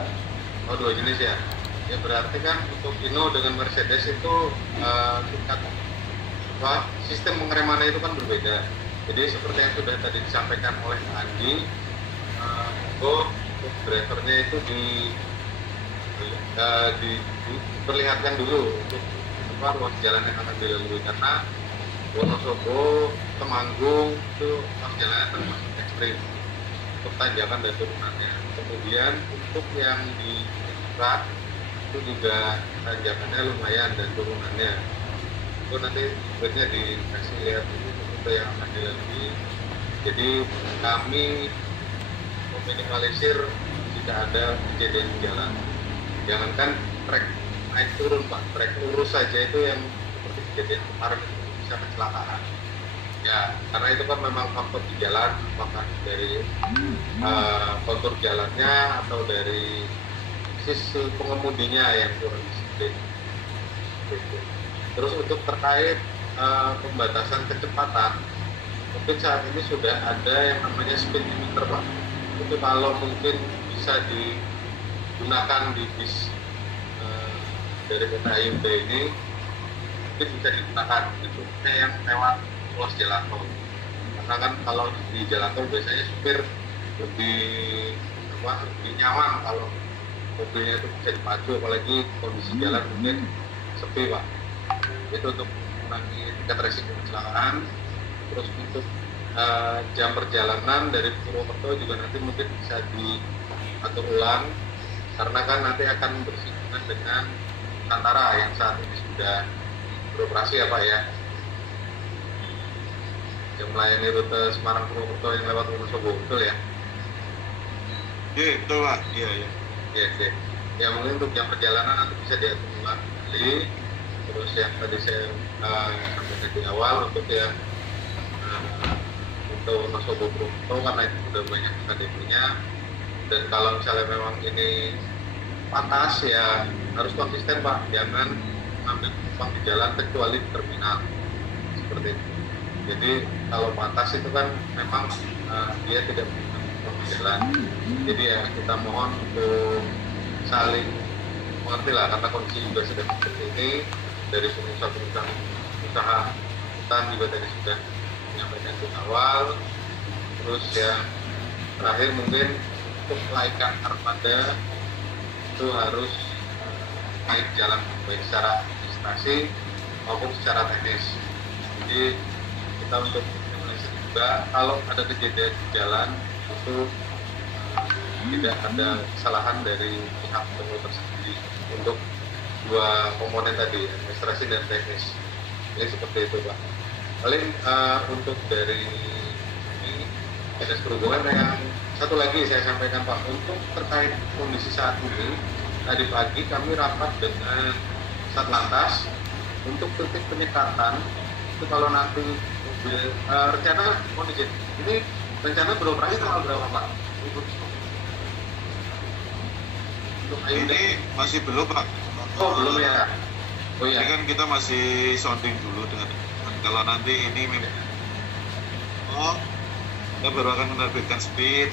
Oh, dua jenis ya? Ya berarti kan untuk Hino dengan Mercedes itu tingkat sistem pengeremannya itu kan berbeda. Jadi seperti yang sudah tadi disampaikan oleh Pak Andi, untuk drivernya itu diperlihatkan dulu untuk ruas jalan yang akan dilalui, karena Wonosobo, Temanggung itu ruas jalannya termasuk ekstrim untuk tanjakan dan turunannya. Kemudian untuk yang di Merak itu juga tanjakannya lumayan dan turunannya. Itu nanti berikutnya dikasih lihat ini rute yang akan dilalui. Jadi kami meminimalisir jika ada kejadian di jalan. Jangankan trek naik turun Pak, trek lurus saja itu yang seperti kejadian kemarin itu bisa kecelakaan. Ya, karena itu kan memang faktor di jalan, apakah dari kontur jalannya atau dari sisi pengemudinya yang kurang disiplin. Terus untuk terkait pembatasan kecepatan, mungkin saat ini sudah ada yang namanya speed limiter Pak. Itu kalau mungkin bisa digunakan di bis dari kota IUB ini, mungkin bisa digunakan itu yang lewat ruas jalan tol. Karena kan kalau di jalan tol biasanya supir lebih nyaman kalau mobilnya itu bisa dipacu, apalagi kondisi jalan mungkin sepi Pak. Itu untuk mengurangi tingkat resiko kecelakaan. Terus untuk jam perjalanan dari Purwokerto juga nanti mungkin bisa diatur ulang, karena kan nanti akan bersinggungan dengan Nusantara yang saat ini sudah beroperasi ya Pak ya, yang melayani rute Semarang Purwokerto yang lewat Wonosobo, betul ya? Iya, betul Pak. Iya. Iya. Ya mungkin untuk jam perjalanan nanti bisa diatur ulang kembali. Terus yang tadi saya sampaikan di awal untuk yang untuk Wonosobo Purwokerto, karena itu sudah banyak KDP-nya, dan kalau misalnya memang ini patas ya harus konsisten Pak, jangan ambil penumpang di jalan kecuali di terminal seperti itu. Jadi kalau patas itu kan memang dia tidak penumpang di jalan, jadi ya kita mohon untuk saling mengerti lah, karena kondisi juga sudah seperti ini. Dari pengusaha hutan juga tadi sudah menyampaikan di awal. Terus yang terakhir mungkin untuk kelaikan armada itu harus naik jalan baik secara administrasi maupun secara teknis. Jadi kita untuk menganalisis juga kalau ada kejadian di jalan itu tidak ada kesalahan dari pihak pengelola tersendiri untuk dua komponen tadi, administrasi dan teknis. Jadi seperti itu Pak. Paling untuk dari ini Dinas Perhubungan yang satu lagi saya sampaikan Pak, untuk terkait kondisi saat ini, tadi pagi kami rapat dengan Satlantas untuk titik penyekatan. Itu kalau nanti mobil rencana kondisi ini rencana beroperasi tanggal berapa Pak? Untuk Ini masih belum Pak. Oh belum ya? Oh Ini iya. kan kita masih sounding dulu dengan kalau nanti ini kita baru akan menerbitkan speed,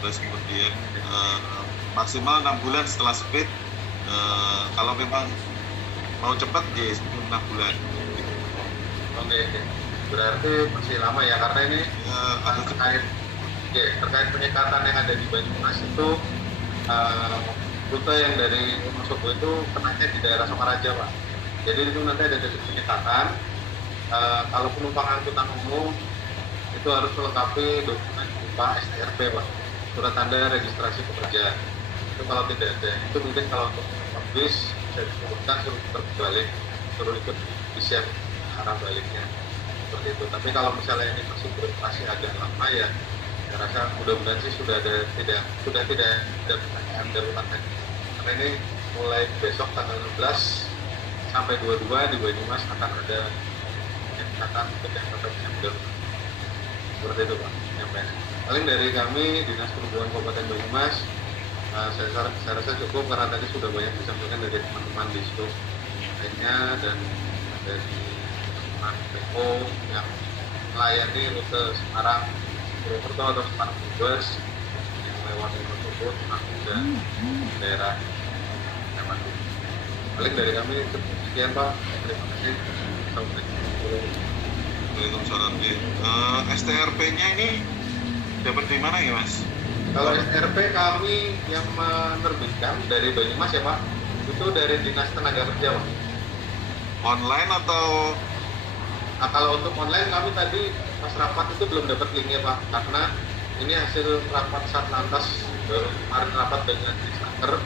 terus kemudian maksimal 6 bulan setelah speed. Kalau memang mau cepat ya 6 bulan. Oke. Berarti masih lama ya, karena ini terkait penyekatan yang ada di Banyumas itu rute yang dari Wonosobo itu kenanya di daerah Sokaraja Pak. Jadi itu nanti ada titik penyekatan. Kalau penumpang angkutan umum itu harus melengkapi dokumen berupa STRP Pak, surat tanda registrasi pekerja. Itu kalau tidak ada, itu mungkin kalau untuk bis bisa disebutkan suruh terbalik, suruh ikut bis yang arah baliknya seperti itu. Tapi kalau misalnya ini masih beroperasi agak lama ya, saya rasa mudah-mudahan sih sudah tidak ada pertanyaan darurat lagi. Karena ini mulai besok tanggal 16 sampai 22 di Banyumas akan ada penyekatan untuk yang tetapnya darurat. Seperti itu Pak. Paling dari kami Dinas Perhubungan Kabupaten Banyumas, saya rasa cukup karena tadi sudah banyak disampaikan dari teman-teman di situ lainnya dan dari teman PO yang melayani rute Semarang Purwokerto atau Semarang Brebes yang lewat Wonosobo dan daerah Bandung. Paling dari kami sekian Pak. Terima kasih. Assalamualaikum. Waalaikumsalam. STRP-nya ini dapat di mana ya Mas? Kalau STRP kami yang menerbitkan dari Banyumas ya Pak, itu dari Dinas Tenaga Kerja Pak. online atau Nah, kalau untuk online kami tadi pas rapat itu belum dapat linknya Pak, karena ini hasil rapat Satlantas baru kemarin rapat dengan Disnaker.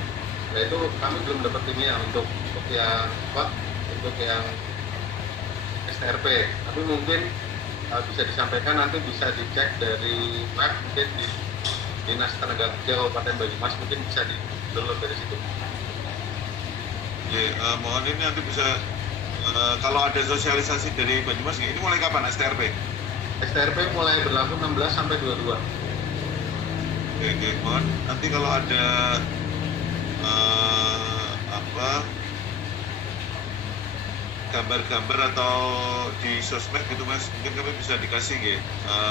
Nah itu kami belum dapat linknya untuk yang apa, untuk yang STRP. Tapi mungkin bisa disampaikan, nanti bisa dicek dari web, mungkin di Dinas Tenaga Kerja Kabupaten Banyumas, mungkin bisa di-download dari situ. ya, mohon ini nanti bisa kalau ada sosialisasi dari Banyumas ini mulai kapan STRP? STRP mulai berlaku 16 sampai 22. Oke, mohon nanti kalau ada gambar-gambar atau di sosmed gitu Mas, mungkin kami bisa dikasih ya,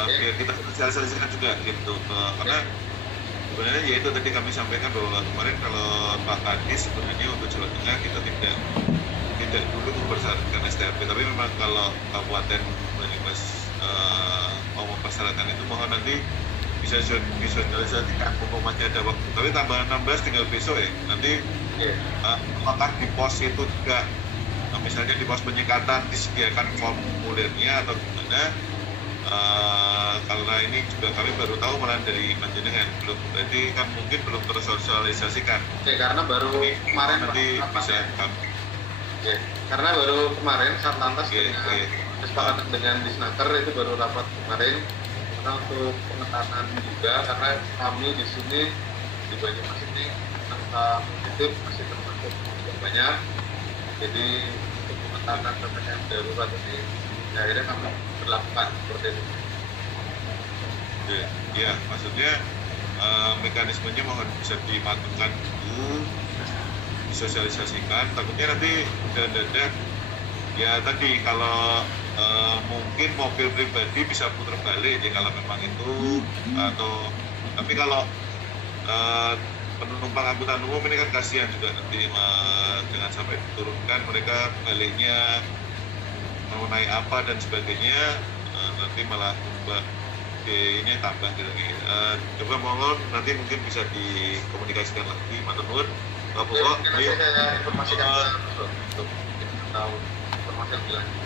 biar kita sosialisasikan juga gitu, karena sebenarnya ya itu tadi kami sampaikan bahwa kemarin kalau Pak Kadis sebenarnya untuk Jawa Tengah kita tidak dulu mempersyaratkan STRP, tapi memang kalau Kabupaten Banyumas mau mempersyaratkan itu mohon nanti bisa disosialisasikan mumpung masih ada waktu. Tapi tambahan 16 tinggal besok ya. Nanti apakah di pos itu juga misalnya di pos penyekatan disediakan formulirnya atau gimana? Karena ini juga kami baru tahu malah dari panjenengan, belum, berarti kan mungkin belum tersosialisasikan. Oke, karena baru kemarin nanti bisa kami. Ya, karena baru kemarin Satlantas dengan kesepakatan dengan Disnaker itu baru rapat kemarin, karena untuk pengetatan juga, karena kami di sini di Banyumas ini angka positif masih termasuk banyak, jadi untuk pengetatan PPKM darurat ini ya, akhirnya kami berlakukan seperti itu. Ya, maksudnya mekanismenya mohon bisa dimatangkan dulu, disosialisasikan, takutnya nanti dadak ya tadi kalau mungkin mobil pribadi bisa putar balik ya kalau memang itu, atau tapi kalau penumpang angkutan umum ini kan kasihan juga nanti jangan sampai diturunkan mereka baliknya mau naik apa dan sebagainya, nanti malah ini tambah gitu. Coba mohon nanti mungkin bisa dikomunikasikan lagi, matur nuwun. Pak Purwo, nanti saya informasikan untuk tahu informasi lebih lanjut.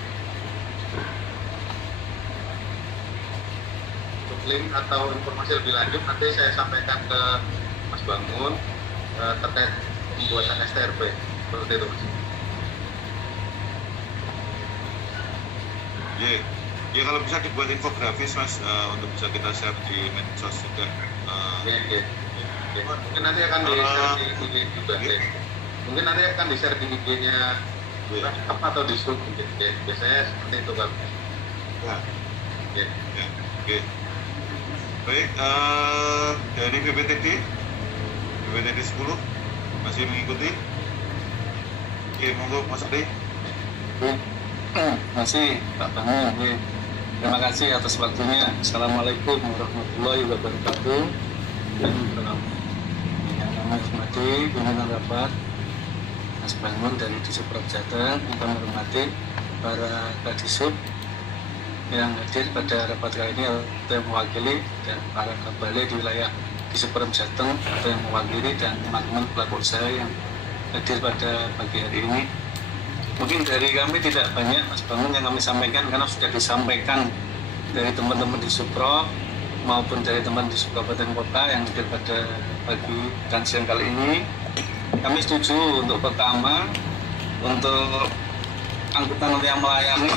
Untuk link atau informasi lebih lanjut nanti saya sampaikan ke Mas Bangun terkait pembuatan STRP seperti itu Mas. Ya kalau bisa dibuat infografis Mas, untuk bisa kita share di medsos juga. Mungkin nanti akan di-share di IG juga. Mungkin nanti akan di-share di IG-nya apa atau di Zoom mungkin. Biasanya seperti itu kan. Oke. Baik, dari BPTD 10 masih mengikuti. Oke, monggo Mas Ade. Masih Pak Bangun. Terima kasih atas waktunya. Assalamualaikum warahmatullahi wabarakatuh. Dan yang kami hormati pimpinan rapat Mas Bangun dari Disub Jateng, yang kami hormati para Kadisub yang hadir pada rapat kali ini atau yang mewakili, dan para kabale di wilayah Disub Jateng atau yang mewakili, dan teman-teman pelaku usaha yang hadir pada pagi hari ini. Mungkin dari kami tidak banyak Mas Bangun yang kami sampaikan, karena sudah disampaikan dari teman-teman di Supro maupun dari teman di Kabupaten Kota yang hadir pada pagi dan siang kali ini. Kami setuju untuk pertama, untuk angkutan yang melayani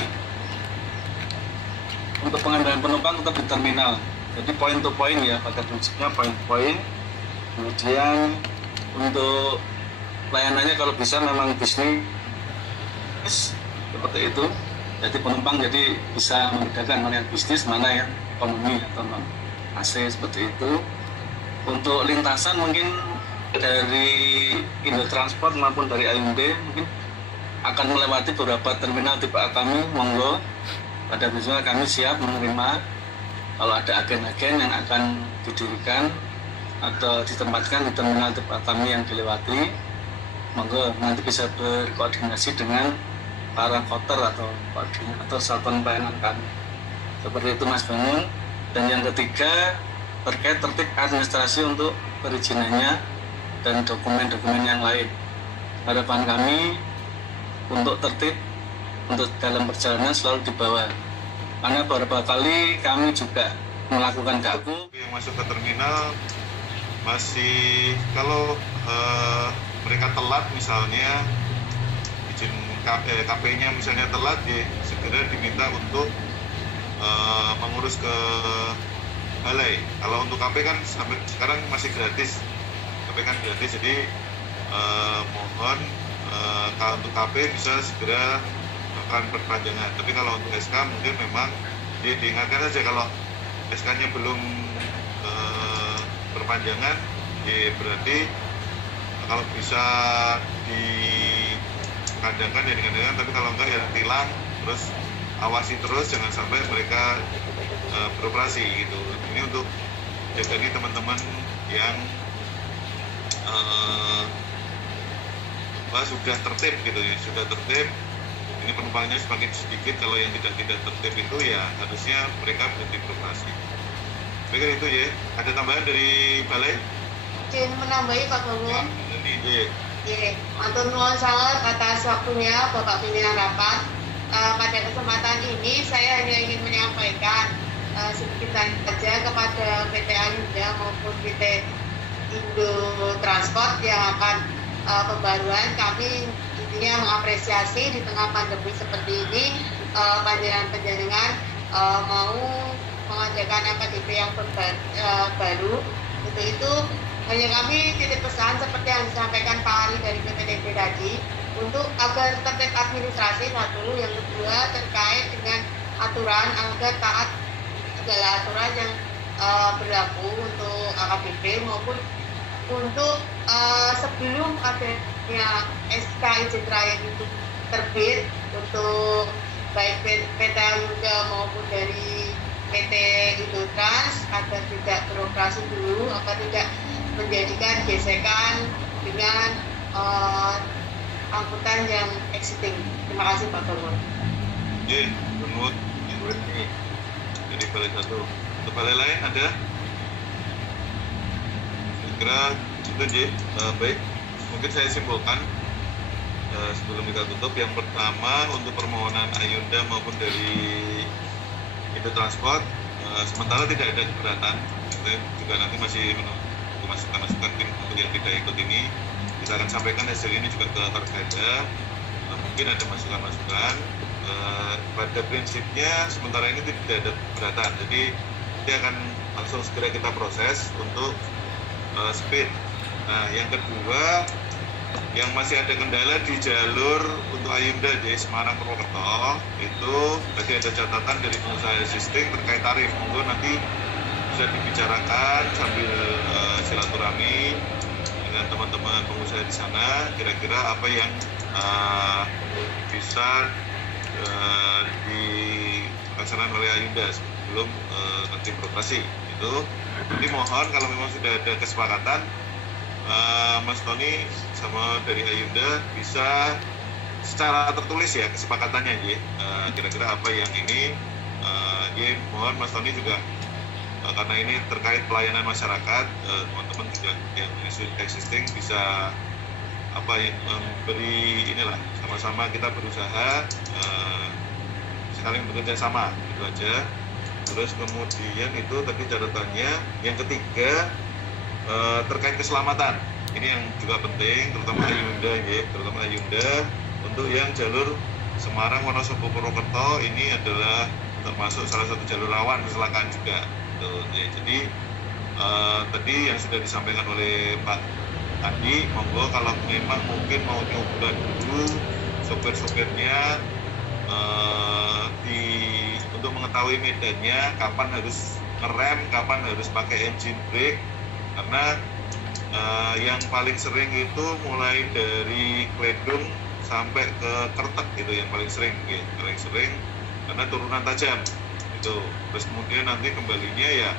untuk pengambilan penumpang tetap di terminal. Jadi point to point ya, pada prinsipnya point to point. Kemudian untuk layanannya kalau bisa memang bisnis seperti itu, jadi penumpang jadi bisa membedakan mana yang bisnis, mana yang ekonomi atau non AC seperti itu. Untuk lintasan mungkin dari Indo Transport maupun dari AMD mungkin akan melewati beberapa terminal tipe A kami, monggo pada prinsipnya kami siap menerima kalau ada agen-agen yang akan didirikan atau ditempatkan di terminal tipe A kami yang dilewati, monggo nanti bisa berkoordinasi dengan para voter atau koordinator satuan pelayanan kami. Seperti itu Mas Bangun. Dan yang ketiga terkait tertib administrasi untuk perizinannya dan dokumen-dokumen yang lain. Harapan kami untuk tertib untuk dalam perjalanan selalu dibawa. Karena beberapa kali kami juga melakukan gagu. Yang masuk ke terminal masih kalau mereka telat misalnya izin KP-nya misalnya telat, ya segera diminta untuk mengurus ke balai. Kalau untuk KP kan sampai sekarang masih gratis, KP kan gratis, jadi mohon kalau untuk KP bisa segera melakukan perpanjangan. Tapi kalau untuk SK mungkin memang diingatkan saja kalau SK-nya belum perpanjangan, ya berarti kalau bisa dikandangkan ya dikandangkan, tapi kalau enggak ya tilang, terus awasi terus jangan sampai mereka beroperasi gitu. Ini untuk jaga nih teman-teman yang sudah tertib gitu ya, sudah tertib. Ini penumpangnya semakin sedikit, kalau yang tidak tertib itu ya harusnya mereka berhenti beroperasi. Pikir itu ya. Ada tambahan dari balai? Izin menambahi Pak Gawon. Ini matur nuwun sangat atas waktunya Bapak pimpinan rapat. Pada kesempatan ini saya hanya ingin menyampaikan sedikit saja kepada PT Ayunda maupun PT Indo Transport yang akan pembaruan. Kami intinya mengapresiasi di tengah pandemi seperti ini panjenengan mau mengadakan MPDP yang baru. Untuk itu hanya kami titip pesan seperti yang disampaikan Pak Ali dari PPDB tadi, untuk agar tertib administrasi satu, yang kedua terkait dengan aturan agar taat segala aturan yang berlaku untuk AKBP maupun untuk sebelum adanya SK izin trayek itu terbit untuk baik PT Ayunda maupun dari PT Indotrans agar tidak beroperasi dulu, agar tidak menjadikan gesekan dengan angkutan yang exiting. Terima kasih Pak Gawon. Oke, menurut ini dari balai satu. Untuk balai lain ada? Saya kira itu J. Baik, mungkin saya simpulkan sebelum kita tutup. Yang pertama untuk permohonan Ayunda maupun dari Indo Transport, sementara tidak ada keberatan. Kita juga nanti masih menunggu masukan-masukan tim untuk yang tidak ikut ini. Kita akan sampaikan hasil ini juga ke Orgada. Mungkin ada masukan-masukan. Pada prinsipnya sementara ini tidak ada keberatan. Jadi dia akan langsung segera kita proses untuk speed. Nah, yang kedua, yang masih ada kendala di jalur untuk Ayunda di Semarang Purwokerto, itu tadi ada catatan dari pengusaha existing terkait tarif. Monggo nanti bisa dibicarakan sambil silaturahmi dengan teman-teman pengusaha di sana, kira-kira apa yang bisa dilaksanakan oleh Ayunda sebelum nanti beroperasi. Itu jadi mohon kalau memang sudah ada kesepakatan, Mas Tony sama dari Ayunda bisa secara tertulis ya kesepakatannya ya, kira-kira apa yang ini ya, mohon Mas Tony juga karena ini terkait pelayanan masyarakat, teman-teman juga yang existing bisa apa yang memberi inilah, sama-sama kita berusaha saling bekerja sama, itu aja. Terus kemudian itu tadi catatannya yang ketiga terkait keselamatan, ini yang juga penting, terutama Ayunda ya, terutama Ayunda untuk yang jalur Semarang Wonosobo Purwokerto ini adalah termasuk salah satu jalur rawan kecelakaan juga. Ya, jadi tadi yang sudah disampaikan oleh Pak Andi, monggo kalau memang mungkin mau nyoba dulu sopir-sopirnya untuk mengetahui medannya, kapan harus ngerem, kapan harus pakai engine brake, karena yang paling sering itu mulai dari Kledung sampai ke Kertek gitu yang paling sering karena turunan tajam itu. Terus kemudian nanti kembalinya ya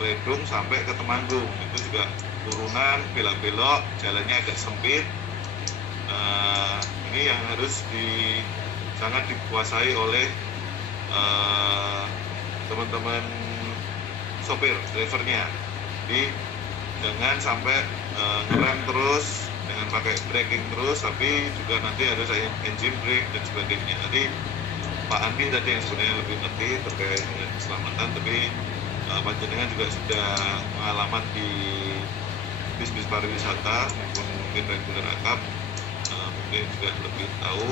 Kledung sampai ke Temanggung, itu juga turunan belok-belok, jalannya agak sempit. Ini yang harus sangat dikuasai oleh teman-teman sopir, drivernya. Jadi jangan sampai ngerem terus dengan pakai braking terus, tapi juga nanti harus engine brake dan sebagainya. Nanti Pak Andi tadi yang sebenarnya lebih ngerti terkait dengan keselamatan, tapi panjenengan juga sudah pengalaman di bis pariwisata maupun mungkin regular akap, mungkin juga lebih tahu